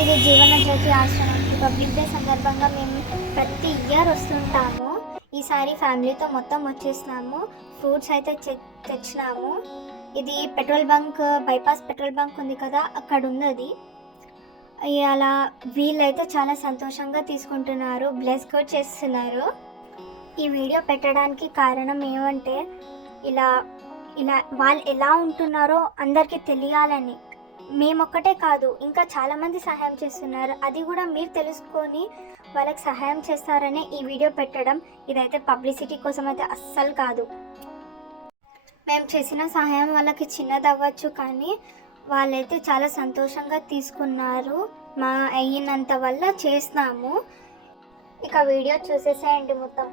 ఇది జీవన జ్యోతి ఆశ్రమం. Republic day సందర్భంగా మేము ప్రతి ఇయర్ వస్తుంటాము. ఈసారి ఫ్యామిలీతో మొత్తం వచ్చేసినాము. ఫ్రూట్స్ అయితే తెచ్చినాము. ఇది petrol bunk, bypass petrol bunk ఉంది కదా, అక్కడ ఉన్నది. అలా వీళ్ళైతే చాలా సంతోషంగా తీసుకుంటున్నారు, బ్లెస్ కూడా చేస్తున్నారు. ఈ వీడియో పెట్టడానికి కారణం ఏమంటే ఇలా ఇలా వాళ్ళు ఎలా ఉంటున్నారో అందరికీ తెలియాలని. మేమొక్కటే కాదు, ఇంకా చాలామంది సహాయం చేస్తున్నారు. అది కూడా మీరు తెలుసుకొని వాళ్ళకి సహాయం చేస్తారనే ఈ వీడియో పెట్టడం. ఇదైతే పబ్లిసిటీ కోసం అయితే అస్సలు కాదు. మేము చేసిన సహాయం వాళ్ళకి చిన్నది అవ్వచ్చు, కానీ వాళ్ళైతే చాలా సంతోషంగా తీసుకున్నారు. మా అయినంత వల్ల చేస్తాము. ఇక వీడియో చూసేసేయండి మొత్తం.